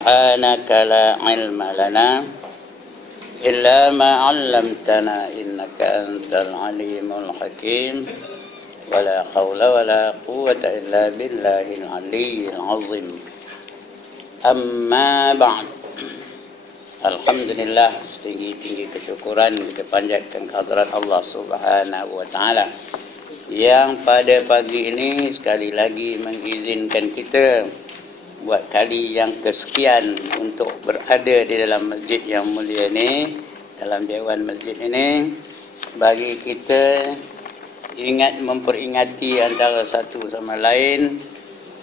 سبحانك لا علم لنا إلا ما علمتنا إنك أنت العليم الحكيم ولا حول ولا قوة إلا بالله العلي العظيم أما بعد. Alhamdulillah, setinggi-tinggi kesyukuran kita panjatkan kehadirat Allah Subhanahu wa Ta'ala yang pada pagi ini sekali lagi mengizinkan kita buat kali yang kesekian untuk berada di dalam masjid yang mulia ini, dalam dewan masjid ini, bagi kita ingat memperingati antara satu sama lain.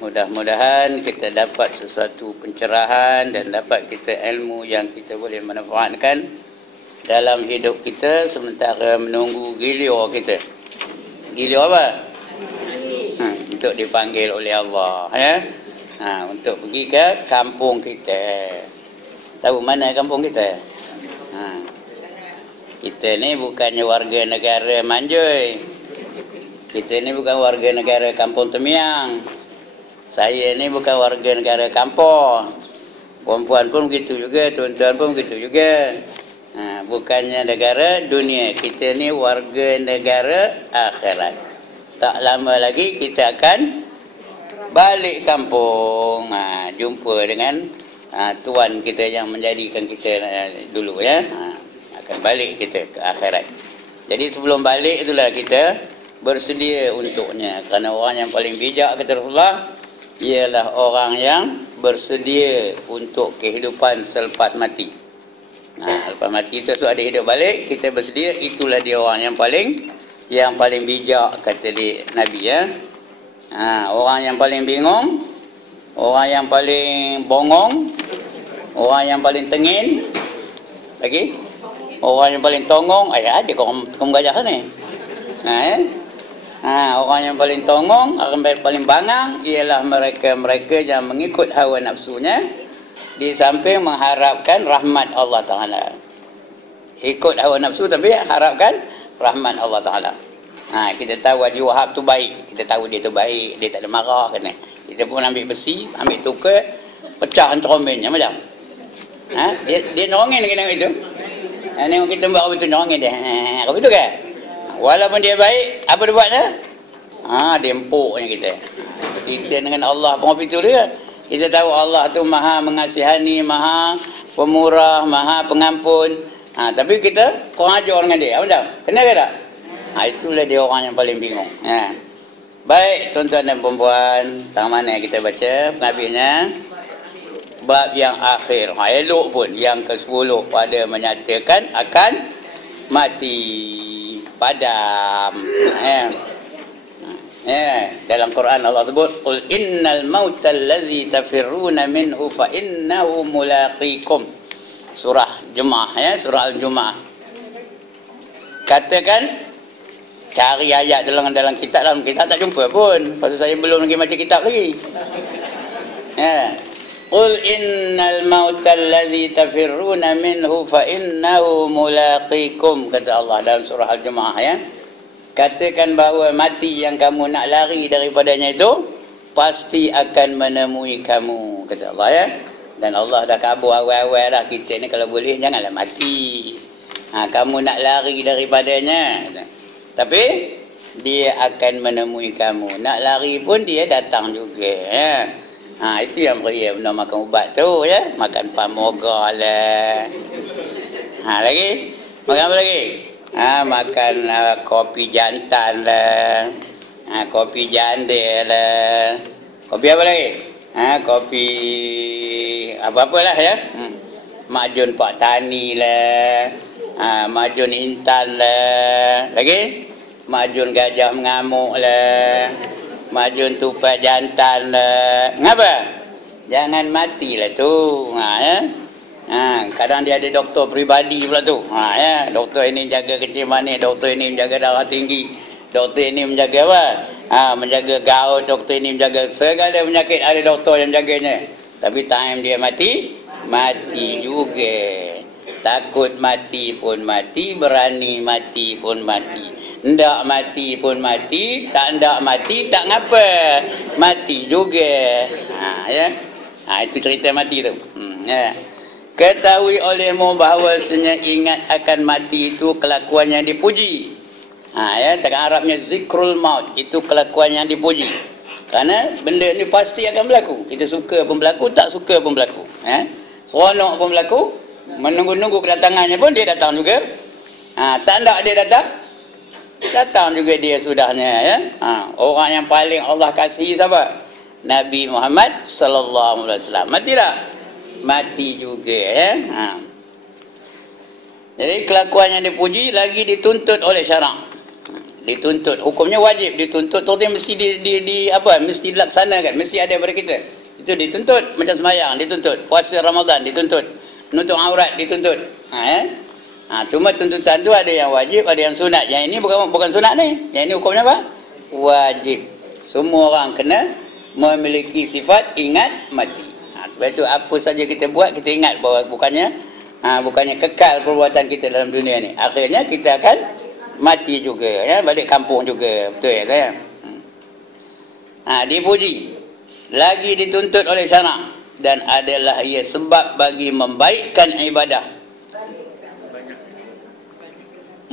Mudah-mudahan kita dapat sesuatu pencerahan dan dapat kita ilmu yang kita boleh manfaatkan dalam hidup kita sementara menunggu gilior kita. Gilior apa? Untuk dipanggil oleh Allah, ya. Untuk pergi ke kampung kita. Tahu mana kampung kita? Kita ni bukannya warga negara Manjoy. Kita ni bukan warga negara Kampung Temiang. Saya ni bukan warga negara kampung. Perempuan pun begitu juga, tuan-tuan pun begitu juga. Bukannya negara dunia. Kita ni warga negara akhirat. Tak lama lagi kita akan balik kampung. Jumpa dengan tuan kita yang menjadikan kita dulu, ya. Akan balik kita ke akhirat. Jadi sebelum balik itulah kita bersedia untuknya. Kerana orang yang paling bijak kata Rasulullah ialah orang yang bersedia untuk kehidupan selepas mati. Lepas mati itu ada hidup balik, kita bersedia, itulah dia orang yang paling bijak kata Nabi, ya. Orang yang paling bingung, orang yang paling bongong, orang yang paling tengin, lagi orang yang paling tongong, ada kau gajah ni. Orang yang paling tongong, orang yang paling bangang ialah mereka yang mengikut hawa nafsunya di samping mengharapkan rahmat Allah Ta'ala. Ikut hawa nafsu tapi harapkan rahmat Allah Ta'ala. Kita tahu Haji Wahab tu baik, kita tahu dia tu baik, dia tak ada marah kena. Kita pun ambil besi, ambil tukar, pecah terombelnya macam. Dia nyerongin lagi tengok itu. Tengok kita buat apa tu, nyerongin dia. Apa tu kan? Walaupun dia baik, apa dia buat dah? Dia empuknya kita. Kita dengan Allah pun itu dia. Kita tahu Allah tu maha mengasihani, maha pemurah, maha pengampun. Tapi kita kurang ajar dengan dia. Apa macam? Kena ke tak? Itulah dia orang yang paling bingung. Baik, tuan-tuan dan perempuan, tang mana kita baca pengabilnya? Bab yang akhir. Elok pun yang ke-10 pada menyatakan akan mati. Padam. Dalam Quran Allah sebut, qul innal mautal ladzi tafirruna minhu fa innahu mulaqikum. Surah Jumaah, ya, surah Al-Jumaah. Katakan, cari ayat dalam kitab, tak jumpa pun. Pasal saya belum lagi baca kitab lagi. Qul innal mautal ladzi tafirruna minhu fa innahu mulaqikum, kata Allah dalam surah Al-Jumaah, ya. Katakan bahawa mati yang kamu nak lari daripadanya itu pasti akan menemui kamu, kata Allah, ya. Dan Allah dah kabur awal-awal dah, kita ni kalau boleh janganlah mati. Kamu nak lari daripadanya, tapi dia akan menemui kamu. Nak lari pun dia datang juga, ya. Itu yang beria benda makan ubat tu, ya. Makan pamoga lah. Lagi? Makan apa lagi? Makan kopi jantan lah. Kopi janda lah. Kopi apa lagi? Kopi apa-apalah, ya. Majun Pak Tani lah. Majun Intan lah. Lagi? Majun gajah mengamuk lah. Majun tupai jantan lah. Ngapa? Jangan matilah tu. Ya. Kadang dia ada doktor peribadi pula tu. Ya. Doktor ini jaga kecil manis, doktor ini menjaga darah tinggi, doktor ini menjaga apa? Menjaga gout, doktor ini menjaga segala penyakit, ada doktor yang jaganya. Tapi time dia mati juga. Takut mati pun mati, berani mati pun mati. Ndak mati pun mati, tak ndak mati tak ngapa, mati juga. Ya. Itu cerita mati tu. Ya. Ketahui olehmu bahawasanya ingat akan mati itu kelakuan yang dipuji. Ya, dalam Arabnya zikrul maut, itu kelakuan yang dipuji. Karena benda ni pasti akan berlaku. Kita suka pun berlaku, tak suka pun berlaku. Seronok pun berlaku, menunggu-nunggu kedatangannya pun dia datang juga. Tak nak dia datang juga dia sudahnya. Ya. Orang yang paling Allah kasihi siapa? Nabi Muhammad sallallahu alaihi wasallam. Mati tak? Mati juga. Ya. Jadi kelakuan yang dipuji lagi dituntut oleh syarak. Dituntut, hukumnya wajib dituntut, tu mesti mesti dilaksanakan, mesti ada pada kita. Itu dituntut, macam sembahyang dituntut, puasa Ramadan dituntut, menutup aurat dituntut. Cuma tuntutan tu ada yang wajib, ada yang sunat. Yang ini bukan sunat ni. Yang ini hukumnya apa? Wajib. Semua orang kena memiliki sifat ingat mati. Sebab itu apa saja kita buat, kita ingat bahawa bukannya kekal perbuatan kita dalam dunia ni. Akhirnya kita akan mati juga, ya, balik kampung juga, betul ya. Dipuji, lagi dituntut oleh syarak, dan adalah ia sebab bagi membaikkan ibadah,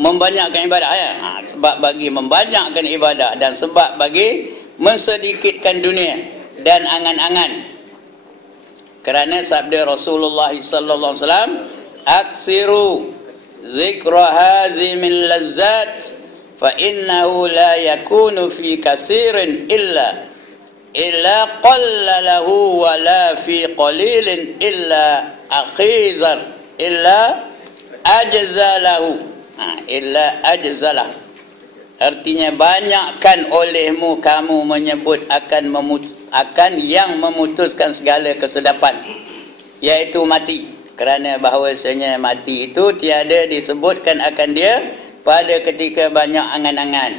membanyakkan ibadah, ya. Sebab bagi membanyakkan ibadah dan sebab bagi mensedikitkan dunia dan angan-angan. Kerana sabda Rasulullah sallallahu alaihi wasallam, aksiru zikra hazimil lazzat fa innahu la yakunu fi kasirin illa qalla lahu wa la fi qalilin illa akhizar illa ajzalahu. Illa ajzalah, artinya banyakkan olehmu kamu menyebut akan yang memutuskan segala kesedapan, iaitu mati. Kerana bahawasanya mati itu tiada disebutkan akan dia pada ketika banyak angan-angan.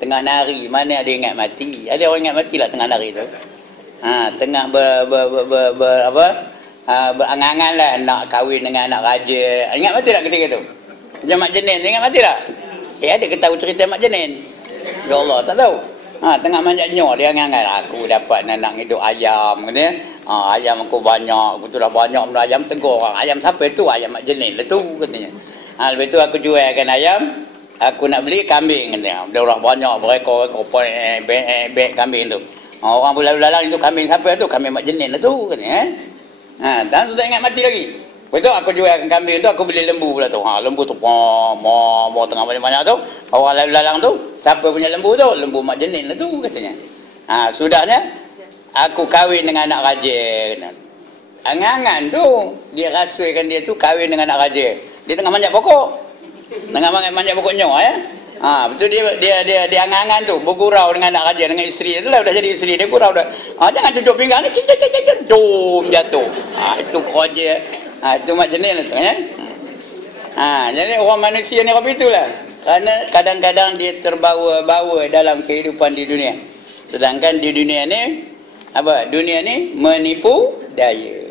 Tengah nari, mana ada ingat mati? Ada orang ingat mati lah tengah nari tu. Tengah berangan-angan lah nak kahwin dengan anak raja. Ingat mati tak ketika tu? Macam Mak Jenin, ingat mati tak? Ada ke tahu cerita Mak Jenin? Ya Allah, tak tahu. Tengah manjat nyor, dia angan-angan, aku dapat nak hidup ayam, katanya. Ayam aku banyak, betul dah banyak benda ayam, tegur orang. Ayam siapa tu? Ayam Mak Jenin lah tu, katanya. Lepas tu aku jualkan ayam, aku nak beli kambing, katanya. Dia orang banyak, berekor-ekor, bek kambing tu. Orang berlalu-lalang itu kambing siapa tu? Kambing Mak Jenin lah tu, katanya. Dan sudah ingat mati lagi. Lepas tu aku jualkan kambing tu, aku beli lembu pula tu. Lembu tu, tengah banyak-banyak tu. Orang lalu-lalang tu, siapa punya lembu tu? Lembu Mak Jenin lah tu, katanya. Sudahnya, aku kahwin dengan anak raja. Angan-angan tu, dia rasakan dia tu kahwin dengan anak raja. Dia tengah manjat pokok. Tengah manjat pokok nyor, ya. Betul dia angan-angan tu, bergurau dengan anak raja, dengan isteri tu lah, dah jadi isteri dia, gurau dah. Jangan cucuk pinggang ni, dum, jatuh. Itu kerja. Itu Mak Jenin lah tu, ya. Jadi orang manusia ni apa itulah. Kerana kadang-kadang dia terbawa-bawa dalam kehidupan di dunia. Sedangkan di dunia ni, dunia ni menipu daya.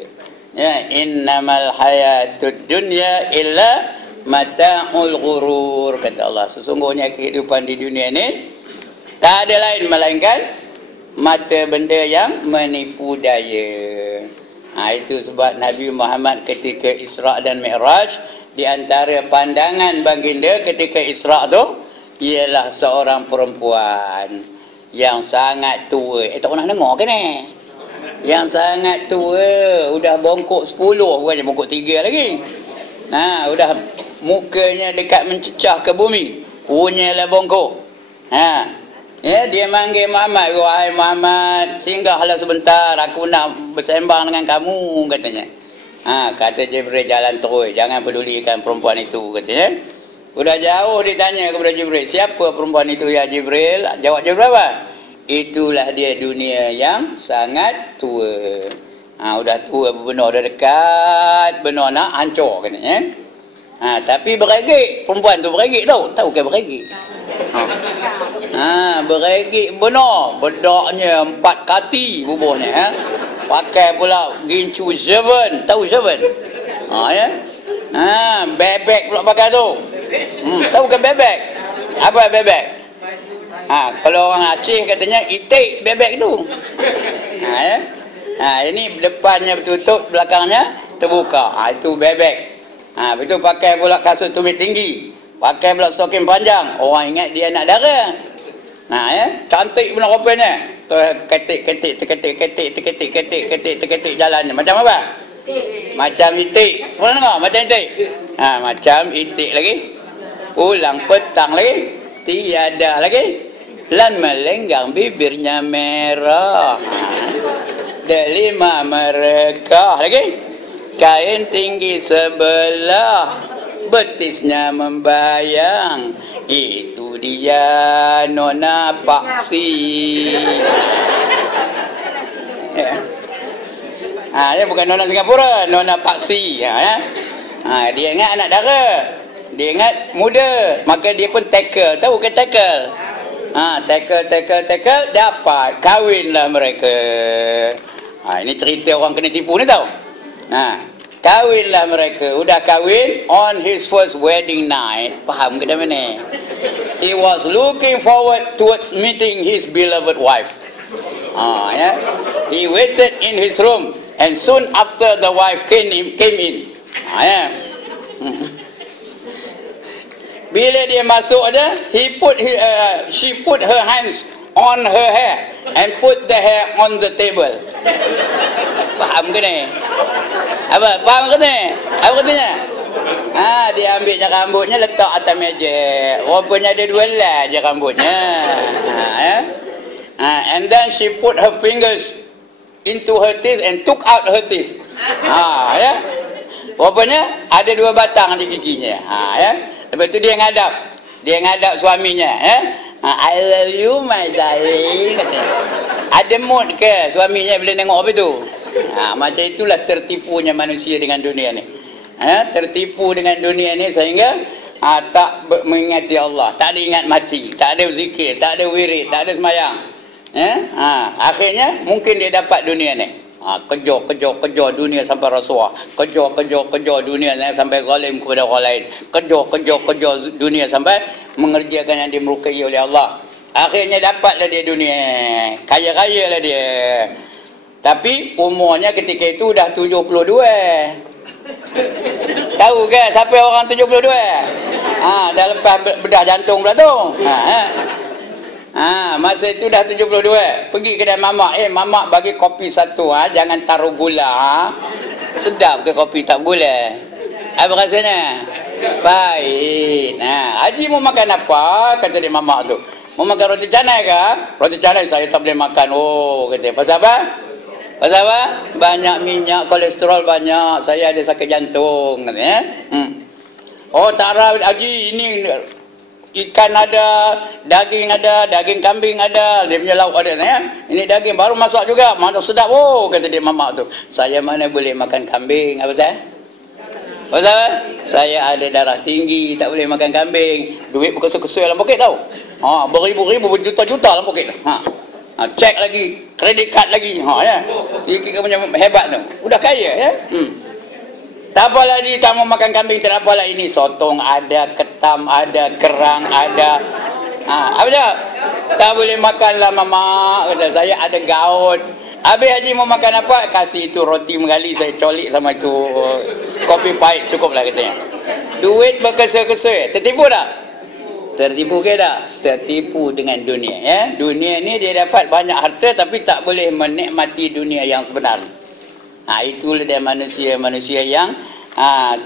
Ya, innamal hayatud dunya illa mata'ul ghurur, kata Allah. Sesungguhnya kehidupan di dunia ni tak ada lain melainkan mata benda yang menipu daya. Itu sebab Nabi Muhammad ketika Isra' dan Mi'raj, di antara pandangan baginda ketika Isra' tu ialah seorang perempuan yang sangat tua. Tak pernah dengar ke ni? Yang sangat tua, udah bongkok 10, bukannya bongkok 3 lagi. Udah mukanya dekat mencecah ke bumi, punyalah bongkok. Ya, dia manggil Muhammad, wahai Muhammad, singgahlah sebentar, aku nak bersembang dengan kamu, katanya. Kata Jibril, jalan terus, jangan pedulikan perempuan itu, katanya. Udah jauh ditanya kepada Jibril, siapa perempuan itu ya Jibril? Jawab Jibril apa? Itulah dia dunia yang sangat tua. Udah tua benar, udah dekat benar nak hancur, katanya. Tapi beregik, perempuan tu beregik tau. Tahu ke beregik? Beregik benar, bedaknya 4 kati bubuhnya. Pakai pula gincu 7, tahu 7? Ya. Bebek pula pakai tu. Tahu ke bebek? Apa bebek? Kalau orang Aceh katanya itik bebek tu. Ya. Ini depannya tertutup, belakangnya terbuka. Itu bebek. Betul pakai pula kasut tumit tinggi. Pakai pula stoking panjang. Orang ingat dia anak dara. Cantik pula rupanya. Ketik jalannya. Macam apa? Macam itik. Pernah dengar? Macam itik. Macam itik lagi. Pulang petang lagi. Tiada lagi. Lan melenggang bibirnya merah. Delima mereka lagi. Kain tinggi sebelah. Betisnya membayang. Itu dia Nona Paksi. Dia bukan Nona Singapura, Nona Paksi. Dia ingat anak dara. Dia ingat muda. Maka dia pun tackle. Tahu ke tackle? Tackle. Dapat. Kahwinlah mereka. Ini cerita orang kena tipu ni tau. Kahwinlah mereka. Udah kahwin on his first wedding night. Faham ke dah mana? He was looking forward towards meeting his beloved wife. He waited in his room and soon after the wife came in. Bila dia masuk aja, she put her hands on her hair and put the hair on the table. Faham ke ni? Apa? Faham ke ni? Apa katanya? Dia ambilnya rambutnya letak atas meja. Rupanya ada 2 helai je rambutnya. And then she put her fingers into her teeth and took out her teeth. Rupanya ada 2 batang di giginya. Lepas tu dia ngadap suaminya. I love you my darling, katanya. Ada mood ke suaminya bila tengok apa tu? Macam itulah tertipunya manusia dengan dunia ni. Tertipu dengan dunia ni sehingga tak mengingati Allah, tak ada ingat mati, tak ada zikir, tak ada wirid, tak ada semayang. Akhirnya mungkin dia dapat dunia ni. Kejar dunia sampai rasuah. Kejar dunia sampai zalim kepada orang lain. Kejar dunia sampai mengerjakan yang dimurkai oleh Allah. Akhirnya dapatlah dia dunia. Kaya-kaya lah dia. Tapi umurnya ketika itu dah 72. Tahu ke siapa orang 72? Dah lepas bedah jantung pula tu. Masa itu dah 72. Pergi kedai mamak. Mamak bagi kopi satu. Jangan taruh gula. Sedap ke kopi tak gula? Apa rasanya? Baik. Haji mau makan apa? Kata dia mamak tu. Mau makan roti canai ke? Roti canai saya tak boleh makan. Kata. Pasal apa? Pasal apa? Banyak minyak, kolesterol banyak. Saya ada sakit jantung. Kata. Tak ada haji ini. Ikan ada, daging kambing ada, dia punya lauk ada. Ini daging baru masak juga, mana sedap. Kata dia mamak tu. Saya mana boleh makan kambing. Apa saya? Pasal saya ada darah tinggi, tak boleh makan kambing. Duit berkesur-kesur dalam poket tau. Beribu-ribu, berjuta-juta dalam poket. Cek lagi, kredit kad lagi. Sikit punya hebat tu. Udah kaya ya. Tak apa lagi tak mau makan kambing, tak apalah ini sotong ada, ketam ada, kerang ada. Apa dia? Tak boleh makanlah mama. Kata saya ada gaut. Habis haji mau makan apa? Kasih itu roti menggali, saya colik sama itu kopi pahit cukuplah katanya. Duit berkesur-kesur. Tertipu tak? Tertipu ke tak? Tertipu dengan dunia ya. Dunia ni dia dapat banyak harta tapi tak boleh menikmati dunia yang sebenar. Itulah dia manusia yang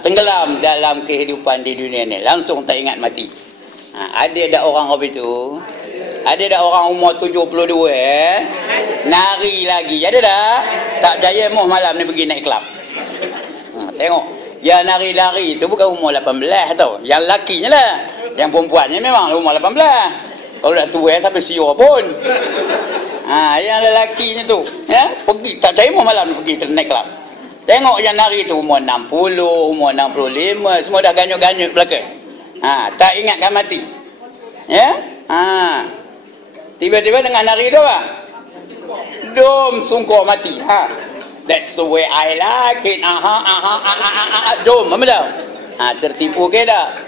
tenggelam dalam kehidupan di dunia ni. Langsung tak ingat mati. Ada tak orang apa itu? Ada tak orang umur 72 nari lagi? Ada tak? Tak percaya mau malam ni pergi naik kelab. Tengok. Yang nari-nari itu bukan umur 18 tau. Yang lakinya lah. Yang perempuannya memang umur 18. Kalau dah tua sampai siur pun. Yang lelakinya tu pergi, tak percaya mau malam pergi ke naik kelab. Tengok yang nari tu umur 60, umur 65, semua dah ganyut-ganyut belakang. Tak ingatkan mati. Tiba-tiba tengah nari tu dom sungkur mati. That's the way I like it. Dom apa dah? Tertipu ke tak?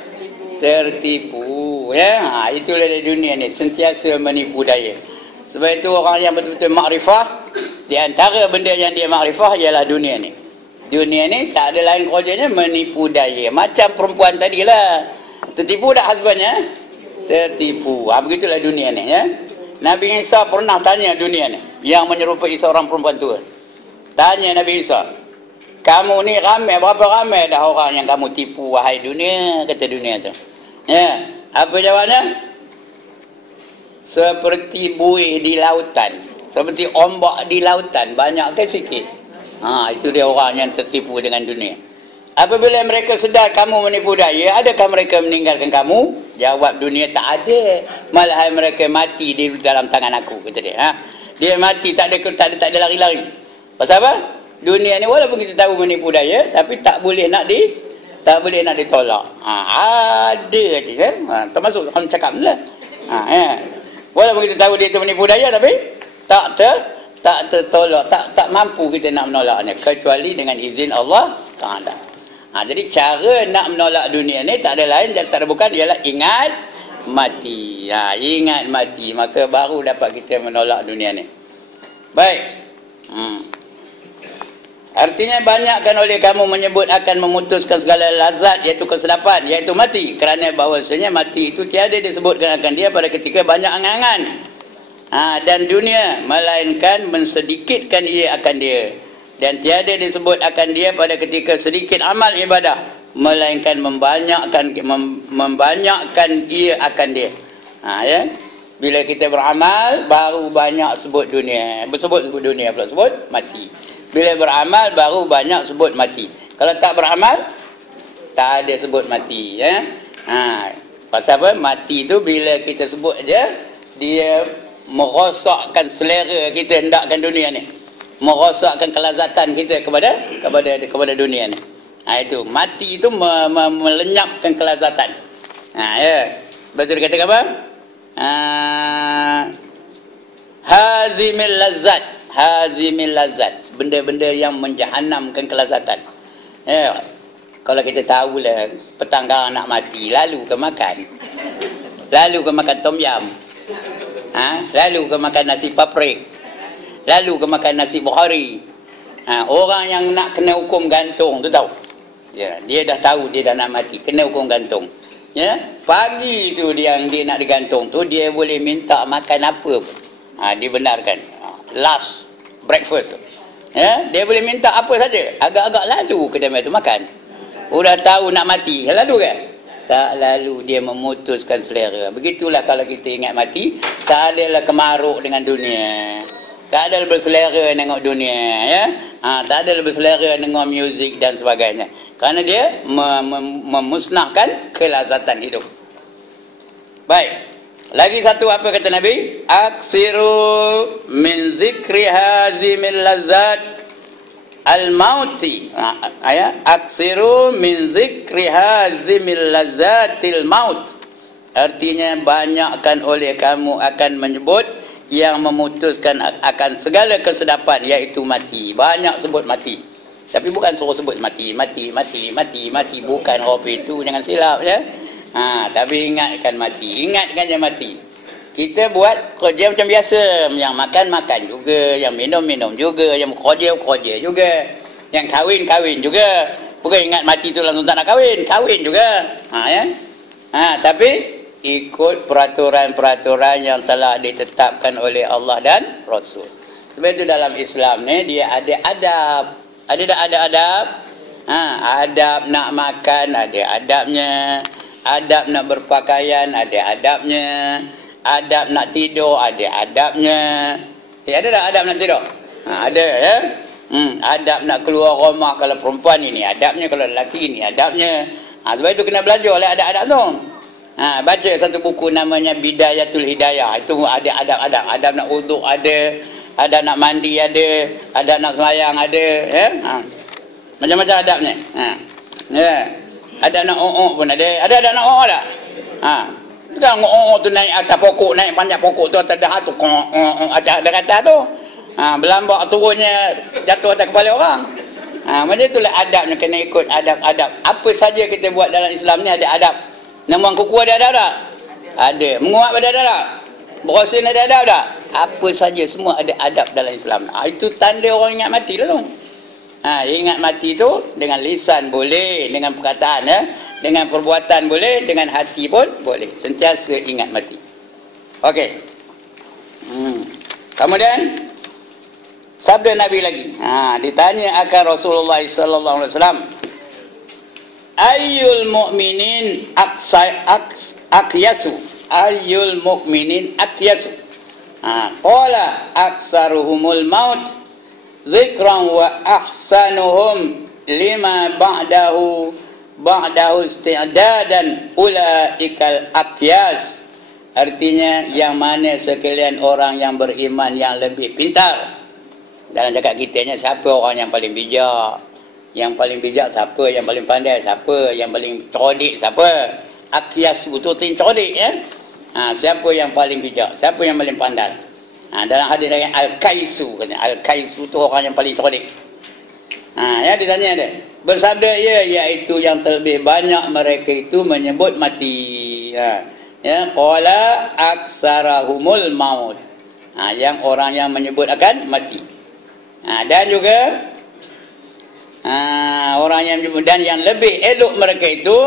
Tertipu ya. Itulah dunia ni, sentiasa menipu daya. Sebab itu orang yang betul-betul makrifah Di antara benda yang dia makrifah ialah dunia ni. Dunia ni tak ada lain kerjanya menipu daya. Macam perempuan tadilah. Tertipu tak husbandnya? Tertipu. Begitulah dunia ni, ya. Nabi Isa pernah tanya dunia ni yang menyerupai seorang perempuan tua. Tanya Nabi Isa, kamu ni ramai, berapa ramai dah orang yang kamu tipu, wahai dunia, kata dunia tu. Ya, apa jawabnya? Seperti buih di lautan, seperti ombak di lautan, banyak ke sikit? Itu dia orang yang tertipu dengan dunia. Apabila mereka sedar kamu menipu daya, adakah mereka meninggalkan kamu? Jawab dunia, tak ada. Malahan mereka mati di dalam tangan aku, kata dia. Dia mati, tak ada lari-lari. Pasal apa? Dunia ni walaupun kita tahu menipu daya, tapi tak boleh nak ditolak. Ada aja, kan? Termasuk orang cakap ni lah. Walaupun kita tahu dia tu menipu daya, tapi tak tertolak, tak mampu kita nak menolaknya kecuali dengan izin Allah Taala. Jadi cara nak menolak dunia ni tak ada lain, tak ada bukan, ialah ingat mati. Ingat mati, maka baru dapat kita menolak dunia ni. Baik. Artinya banyakkan oleh kamu menyebut akan memutuskan segala lazat, iaitu kesedapan, iaitu mati, kerana bahawasanya mati itu tiada disebutkan akan dia pada ketika banyak angan-angan. Dan dunia, melainkan mensedikitkan ia akan dia, dan tiada disebut akan dia pada ketika sedikit amal ibadah, melainkan membanyakkan ia akan dia. Ya, bila kita beramal baru banyak sebut dunia, sebut dunia pula, sebut mati. Bila beramal baru banyak sebut mati. Kalau tak beramal tak ada sebut mati, ya. Pasal apa? Mati tu bila kita sebut aja, dia merosakkan selera kita hendakkan dunia ni, merosakkan kelazatan kita kepada dunia ni. Itu mati itu melenyapkan kelazatan. Ya, betul dikatakan apa? Hazimil lazat, benda-benda yang menjahanamkan kelazatan. Ya, kalau kita tahulah petang kau nak mati, lalu ke makan tom yam, lalu ke makan nasi paprik, lalu ke makan nasi bukhari. Orang yang nak kena hukum gantung tu tahu, ya, dia dah tahu dia dah nak mati, kena hukum gantung. Ya, pagi tu dia nak digantung tu, dia boleh minta makan apa pun, dibenarkan. Last breakfast, ya, dia boleh minta apa saja. Agak-agak lalu kedai tu makan. Udah tahu nak mati, lalu kan? Tak lalu, dia memutuskan selera. Begitulah kalau kita ingat mati, tak adalah kemaruk dengan dunia, tak ada berselera tengok dunia, ya. Tak ada berselera tengok muzik dan sebagainya, kerana dia memusnahkan kelazatan hidup. Baik, lagi satu apa kata Nabi? Aksiru min zikri hazimil lazat al-mauti. Aksiru min zikri hazimil lazatil maut. Artinya banyakkan oleh kamu akan menyebut yang memutuskan akan segala kesedapan, iaitu mati. Banyak sebut mati, tapi bukan suruh sebut mati, bukan hobi itu, jangan silap, ya. Tapi ingatkan mati, ingatkan je mati. Kita buat kerja macam biasa, yang makan juga, yang minum juga, yang kerja juga, yang kahwin juga. Bukan ingat mati tu langsung tak nak kahwin juga. Ya. Tapi ikut peraturan-peraturan yang telah ditetapkan oleh Allah dan Rasul. Sebab itu dalam Islam ni dia ada adab. Ada tak ada adab? Adab nak makan ada adabnya, adab nak berpakaian ada adabnya, adab nak tidur ada adabnya. Ada tak adab nak tidur? Ada, ya. Adab nak keluar rumah kalau perempuan ini adabnya, kalau lelaki ini adabnya. Sebab itu kena belajar oleh adab-adab tu. Baca satu buku namanya Bidayatul Hidayah. Itu ada adab-adab. Adab nak wuduk ada, adab nak mandi ada, adab nak sembahyang ada, ya. Macam-macam adabnya. Ya. Adab nak pun ada. Ada adab nak tak? Kan tu naik atas pokok, naik panjang pokok tu atas dah tu. Ada kata tu. Berlambak turunnya jatuh atas kepala orang. Macam itulah adabnya, kena ikut adab-adab. Apa saja kita buat dalam Islam ni ada adab. Namuang kuku ada adab tak? Ada. Menguap ada adab tak? Bersin ada adab tak? Apa saja semua ada adab dalam Islam. Itu tanda orang ingat mati lah tu. Ingat mati tu dengan lisan boleh, dengan perkataan ya, dengan perbuatan boleh, dengan hati pun boleh. Sentiasa ingat mati. Okey. Kemudian sabda Nabi lagi. Ditanya akan Rasulullah sallallahu alaihi wasallam, ayyul mu'minin aqyasu? Ayyul mu'minin aqyasu? Qala aktsaruhumul maut dzikran wa ahsanuhum lima ba'dahu isti'dadan ulaikal aqyas. Artinya yang mana sekalian orang yang beriman yang lebih pintar. Dalam cakap kitanya, siapa orang yang paling bijak? Yang paling bijak siapa? Yang paling pandai siapa? Yang paling cerdik siapa? Aqyas betul-betul cerdik ya. Siapa yang paling bijak? Siapa yang paling pandai? Dalam hadis yang Al-Kaisu katanya. Al-Kaisu tu orang yang paling cerdik. Ya ditanya dia. Bersabda ia, iaitu yang terlebih banyak mereka itu menyebut mati. Ya, qala aksarahumul maut. Yang orang yang menyebut akan mati. Dan juga orang yang menyebut, dan yang lebih elok mereka itu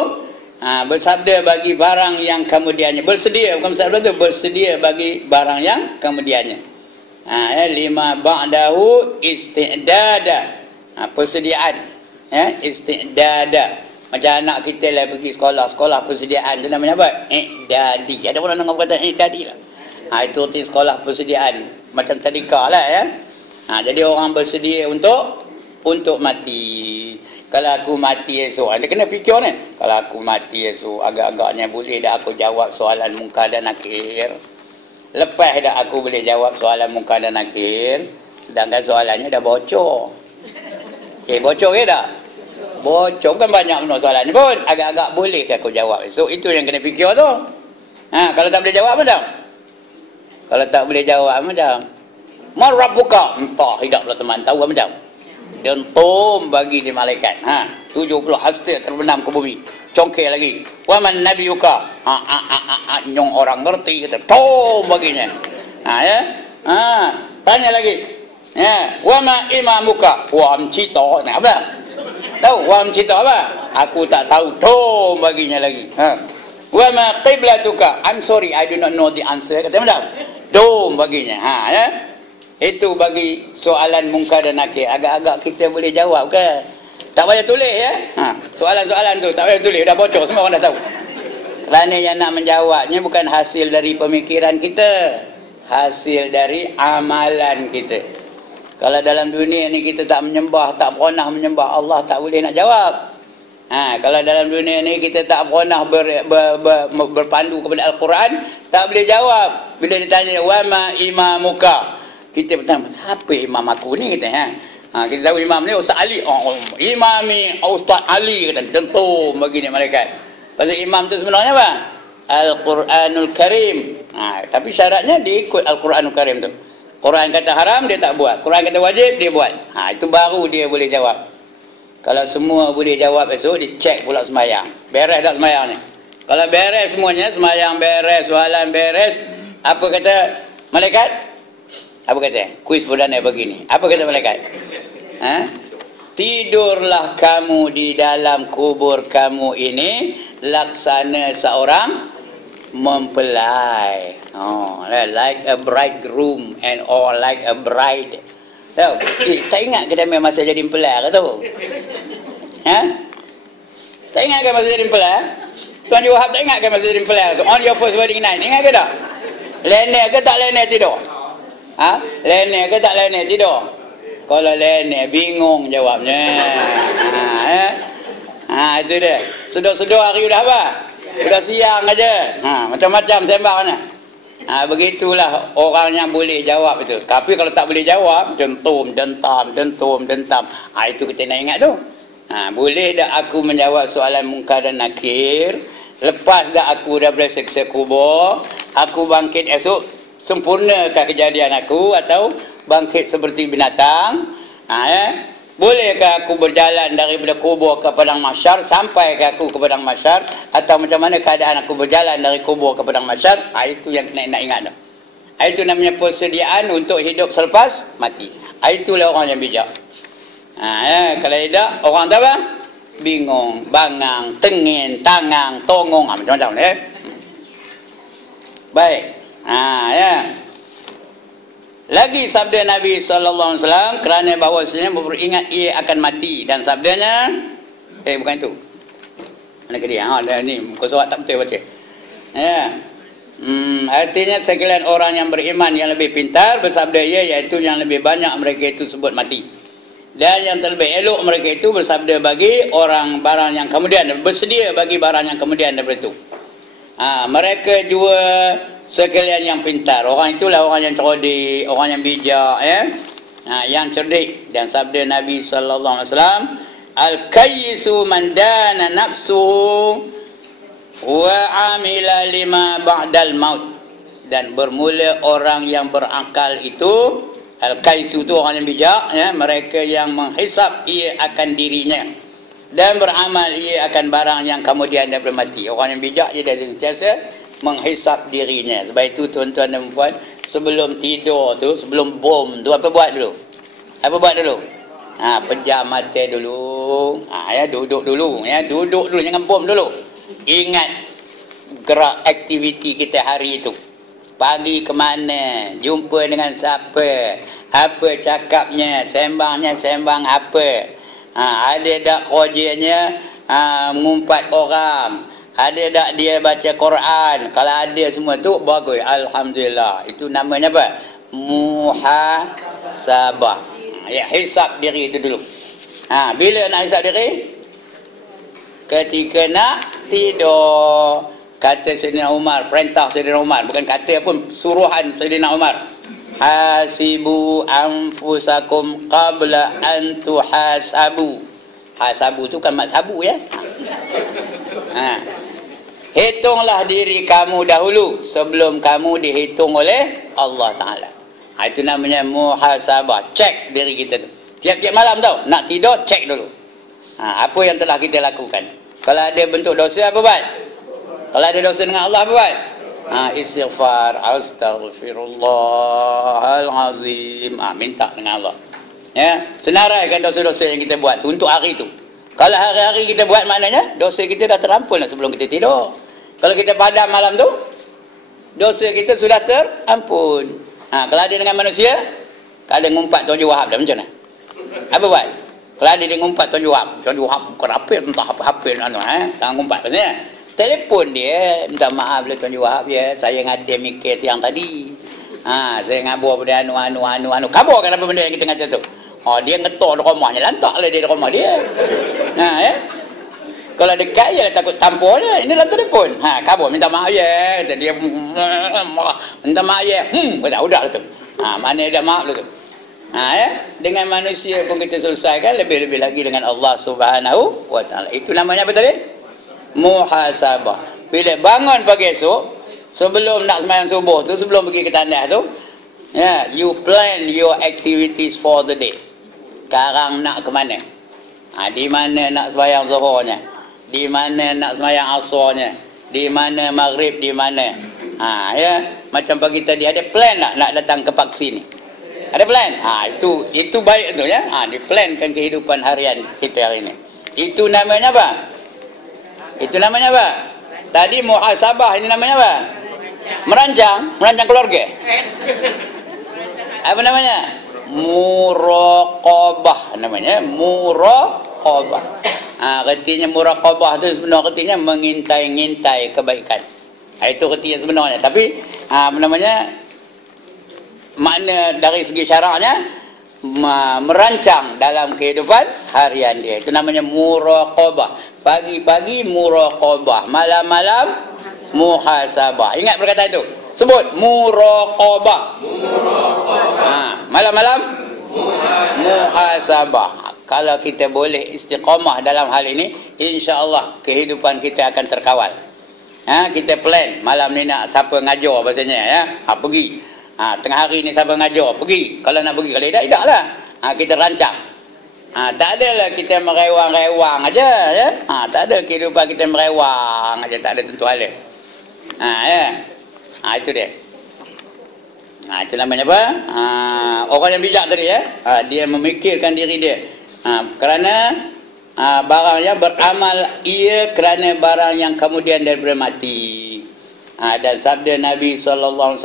bersabda bagi barang yang kemudiannya, bersedia, bukan bersabda tu, bersedia bagi barang yang kemudiannya. Lima ba'dahu isti'dada, persediaan ya, isti'dada. Macam anak kita lah pergi sekolah persediaan tu namanya apa? I'dadi. Ada orang dengar kata i'dadi lah. Itu arti sekolah persediaan, macam tadika lah ya. Jadi orang bersedia untuk mati. Kalau aku mati esok, dia kena fikir ni. Kalau aku mati esok, agak-agaknya boleh dah aku jawab soalan munkar dan nakir. Lepas dah aku boleh jawab soalan munkar dan nakir, sedangkan soalannya dah bocor. Bocor ke tak? Bocor kan banyak benar soalannya pun. Agak-agak boleh ke aku jawab esok? Itu yang kena fikir tu. Kalau tak boleh jawab macam? Kalau tak boleh jawab macam? Man rabbuka? Entah, hiduplah teman tahu macam? Dentum bagi di malaikat. 70 hasta terbenam ke bumi. Congkir lagi. Wa man nabiyuka? Nyong orang ngerti kata. Tom baginya. Ya. Tanya lagi. Ya, wa ma imamuka? Wa amcito. Nah, apa? Tahu wa amcito apa? Aku tak tahu. Tom baginya lagi. Wa ma qiblatuka? I'm sorry, I do not know the answer. Kata macam? Tom baginya. Ya. Itu bagi soalan munkar dan nakir. Agak-agak kita boleh jawab ke? Tak payah tulis ya. Soalan-soalan tu tak payah tulis. Dah bocor, semua orang dah tahu. Kerana yang nak menjawabnya bukan hasil dari pemikiran kita. Hasil dari amalan kita. Kalau dalam dunia ni kita tak menyembah, tak pernah menyembah Allah, tak boleh nak jawab. Kalau dalam dunia ni kita tak pernah berpandu kepada Al-Quran, tak boleh jawab. Bila ditanya, wa ma imamuka? Kita bertanya, siapa imam aku ni? Kita tahu imam ni Ustaz Ali. Imami Ustaz Ali kata, tentu bagi ni malaikat. Pasal imam tu sebenarnya apa? Al-Quranul Karim. Tapi syaratnya dia ikut Al-Quranul Karim tu. Quran kata haram, dia tak buat. Quran kata wajib, dia buat. Itu baru dia boleh jawab. Kalau semua boleh jawab esok, dia cek pula sembahyang. Beres tak sembahyang ni? Kalau beres semuanya, sembahyang beres, soalan beres, apa kata malaikat? Apa kata? Kuis perdana begini. Apa kata malaikat? Tidurlah kamu di dalam kubur kamu ini laksana seorang mempelai. Like a bridegroom and or like a bride. Tahu? Tak ingat ke dia masa jadi mempelai ke tu? Tak ingat ke masa jadi mempelai? Tuan Johab tak ingat ke masa jadi mempelai tu? On your first wedding night. Ingat ke tak? Lenek ke tak lenek tidur? Lenek ke tak lenek tidur? Kalau lenek bingung jawabnya. Itu dia. Sedar-sedar hari dah apa? Sudah siang aja. Macam-macam sembangnya. Begitulah orang yang boleh jawab itu. Tapi kalau tak boleh jawab, dentum, dentam. Itu kita nak ingat tu. Boleh tak aku menjawab soalan munkar dan nakir? Lepas dah aku dah boleh seksa kubur, aku bangkit esok, sempurnakah kejadian aku atau bangkit seperti binatang? Bolehkah aku berjalan daripada kubur ke padang mahsyar sampai ke aku ke padang mahsyar, atau macam mana keadaan aku berjalan dari kubur ke padang mahsyar? Itu yang nak ingat tu. Itu namanya persediaan untuk hidup selepas mati. Itulah orang yang bijak. Kalau tidak, orang tu apa? Bingung, bangang, tengin, tangang, tongong, macam-macam. Baik. Lagi sabda Nabi SAW, kerana bahawasanya beringat ia akan mati. Dan sabdanya, bukan itu. Mana ke dia? Ni, muka surat tak betul baca. Artinya sekalian orang yang beriman yang lebih pintar bersabda ia, iaitu yang lebih banyak mereka itu sebut mati. Dan yang terlebih elok mereka itu bersabda bagi orang barang yang kemudian, bersedia bagi barang yang kemudian daripada itu. Mereka juga sekalian yang pintar. Orang itulah orang yang cerdik, orang yang bijak, yang cerdik. Dan sabda Nabi SAW, al-kayyisu man dana nafsuhu wa amila lima ba'dal maut. Dan bermula orang yang berakal itu, al-kayyisu itu orang yang bijak, mereka yang menghisap ia akan dirinya dan beramal ia akan barang yang kemudian daripada mati. Orang yang bijak dia sentiasa menghisap dirinya. Sebab itu tuan-tuan dan puan, sebelum tidur tu, sebelum bom tu, apa buat dulu? Apa buat dulu? Pejam mata dulu. Duduk dulu. Duduk dulu, jangan bom dulu. Ingat gerak aktiviti kita hari itu. Pagi ke mana? Jumpa dengan siapa? Apa cakapnya? Sembang apa? Ada tak kerjanya mengumpat orang? Ada tak dia baca Quran? Kalau ada semua tu, bagus. Alhamdulillah. Itu namanya apa? Muhasabah. Hisap diri itu dulu. Bila nak hisap diri? Ketika nak tidur. Kata Sayyidina Umar, perintah Sayyidina Umar, bukan kata pun, suruhan Sayyidina Umar. Hasibu anfusakum qabla an tuhasabu. Hasabu tu kan mak sabu, ya. Hitunglah diri kamu dahulu sebelum kamu dihitung oleh Allah Ta'ala. Itu namanya muhasabah. Cek diri kita tu. Tiap-tiap malam tau, nak tidur, cek dulu. Apa yang telah kita lakukan. Kalau ada bentuk dosa, apa buat? Kalau ada dosa dengan Allah, apa buat? Istighfar, astaghfirullahalazim. Minta dengan Allah. Senaraikan dosa-dosa yang kita buat untuk hari itu. Kalau hari-hari kita buat, maknanya dosa kita dah terampun sebelum kita tidur. Kalau kita padam malam tu, dosa kita sudah terampun. Kalau ada dengan manusia, kalau ada ngumpat Tuan Haji Wahab dah, macam mana? Apa buat? Kalau ada dia ngumpat Tuan Haji Wahab bukan apa, entah apa-apa, jangan ngumpat. Maksudnya, telefon dia, minta maaf lah Tuan Haji Wahab, ya, saya ngatir mikir siang tadi. Saya ngabur pada anu. Kabur kan apa benda yang kita ngatir tu? Dia ngetor di rumahnya, lantaklah dia di rumah dia. Kalau dekat je lah takut tampur je. Ini dalam telefon. Kabur, minta maaf ya. Kata dia marah. Minta maaf ya. Udah lah tu. Mana dah maaf lah tu. Dengan manusia pun kita selesaikan, lebih-lebih lagi dengan Allah Subhanahu wa Ta'ala. Itu namanya apa tadi? Muhasabah. Bila bangun pagi esok, sebelum nak sembahyang subuh tu, sebelum pergi ke tandas tu, you plan your activities for the day. Sekarang nak ke mana? Di mana nak sembahyang zuhurnya? Di mana nak sembahyang asarnya? Di mana maghrib, di mana? Macam pagi tadi ada plan nak datang ke paksi ni. Ada plan? Itu baik tu, ya. Diplankan kehidupan harian kita hari ini. Itu namanya apa? Itu namanya apa? Tadi muhasabah, ini namanya apa? Merancang keluarga. Apa namanya? Muraqabah namanya. Muraqabah. Artinya muraqabah tu sebenarnya artinya mengintai-ngintai kebaikan. Itu artinya sebenarnya. Tapi apa namanya? Makna dari segi syaraknya merancang dalam kehidupan harian dia. Itu namanya muraqabah. Pagi-pagi muraqabah, malam-malam muhasabah. Ingat perkataan itu. Sebut muraqabah. Malam-malam muhasabah. Kalau kita boleh istiqamah dalam hal ini, insya-Allah kehidupan kita akan terkawal. Kita plan malam ni nak siapa ngajar bahasanya, ya. Pergi. Tengah hari ni siapa ngajar, pergi. Kalau nak pergi, kalau tidak lah. Kita rancang. Tak adalah kita merewang-rewang aja, ya. Tak ada kehidupan kita merewang aja, tak ada tentu hal. Ya. Itu dia. Itu namanya apa? Orang yang bijak tadi ya. Dia memikirkan diri dia. Kerana barang yang beramal ia kerana barang yang kemudian daripada mati. Dan sabda Nabi SAW,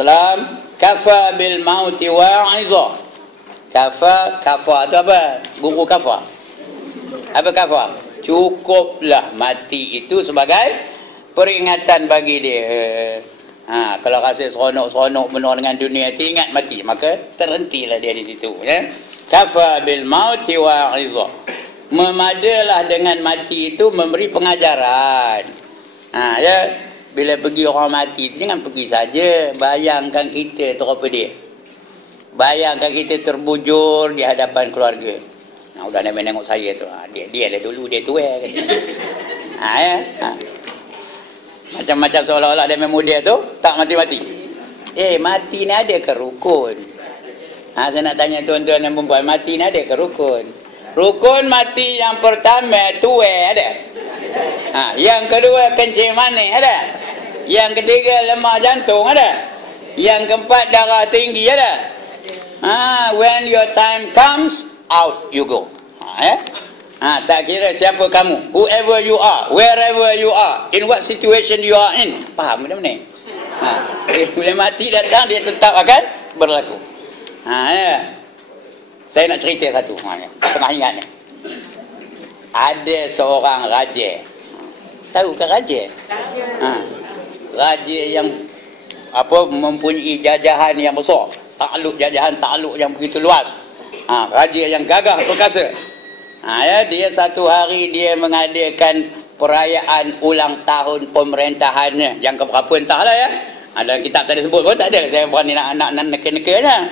kafa bil mauti wa'iza. Kafa itu apa? Guru kafa. Apa kafa? Cukuplah mati itu sebagai peringatan bagi dia. Kalau rasa seronok-seronok benar dengan dunia itu, ingat mati, maka terhentilah dia di situ ya. Kafa bil mauti wa'iza. Memadalah dengan mati itu memberi pengajaran. Ya, bila pergi orang mati jangan pergi saja. Bayangkan kita terapa dia. Bayangkan kita terbujur di hadapan keluarga. Udah nak menengok saya tu. Dia lah dulu dia tua kata. Ya. Macam-macam seolah-olah dia muda tu tak mati-mati. Mati ni ada ke rukun? Saya nak tanya tuan-tuan dan perempuan, mati ni ada ke rukun? Rukun mati yang pertama tua ada. Yang kedua kencing manis ada. Yang ketiga lemah jantung ada. Yang keempat darah tinggi ada. When your time comes, out you go. Tak kira siapa kamu, whoever you are, wherever you are, in what situation you are in. Faham benda ni? Bila mati datang dia tetap akan berlaku. Ya. Saya nak cerita satu. Tengah ingat ni. Ada seorang raja. Tahu ke raja? Raja yang mempunyai jajahan yang besar. Jajahan takluk yang begitu luas. Raja yang gagah perkasa. Dia satu hari dia mengadakan perayaan ulang tahun pemerintahannya. Yang keberapa entahlah ya. Dalam kitab tadi sebut pun tak ada. Saya berani nak neka-nekanya.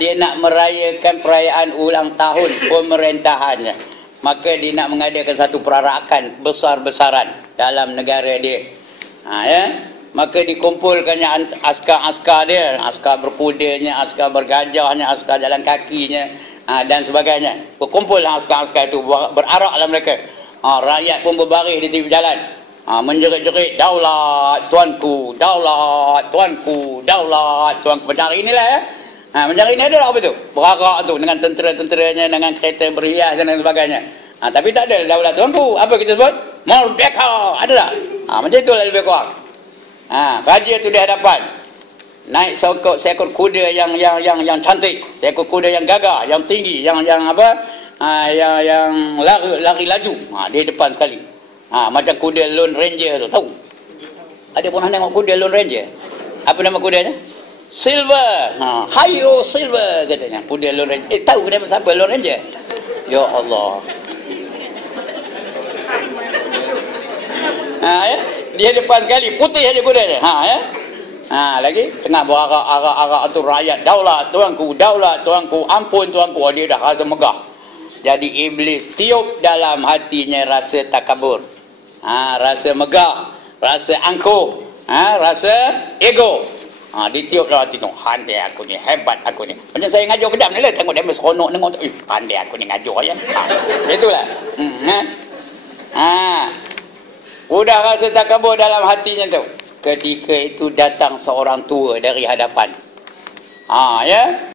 Dia nak merayakan perayaan ulang tahun pemerintahannya. Maka dia nak mengadakan satu perarakan besar-besaran dalam negara dia. Ya. Maka dikumpulkannya askar-askar dia, askar berkudanya, askar bergajahnya, askar jalan kakinya, dan sebagainya. Berkumpullah askar-askar itu, beraraklah mereka. Rakyat pun berbaris di tepi jalan, menjerit-jerit, daulat tuanku, daulat tuanku, daulat tuanku. Macam hari inilah ya. Macam hari ini ada apa tu? Berarak tu dengan tentera-tenteranya, dengan kereta berhias dan sebagainya. Tapi tak ada daulat tuanku. Apa kita sebut? Merdeka. Ada tak? Macam itulah lebih kurang. Raja tu di hadapan, naik seekor kuda yang cantik, seekor kuda yang gagah, yang tinggi, yang lari laju. Dia depan sekali. Macam kuda Lone Ranger tu, tahu? Ada pernah tengok kuda Lone Ranger? Apa nama kudanya? Silver. Hayo Silver katanya. Kuda Lone Ranger. Tahu nama siapa Lone Ranger? Ya Allah. Ya. Dia depan sekali, putih aja kudanya. Ya. Lagi tengah berarak-arak tu rakyat, daulat tuanku, ampun tuanku. Dia dah rasa megah. Jadi iblis tiup dalam hatinya rasa takabur. Rasa megah, rasa angkuh, rasa ego. Ditiup dalam hati tu, pandai aku ni, hebat aku ni. Macam saya ngajar kedam ni lah, tengok dia seronok tengok tu, pandai aku ni ngajar ya. Itulah. Udah rasa takabur dalam hatinya tu. Ketika itu datang seorang tua dari hadapan. Ya.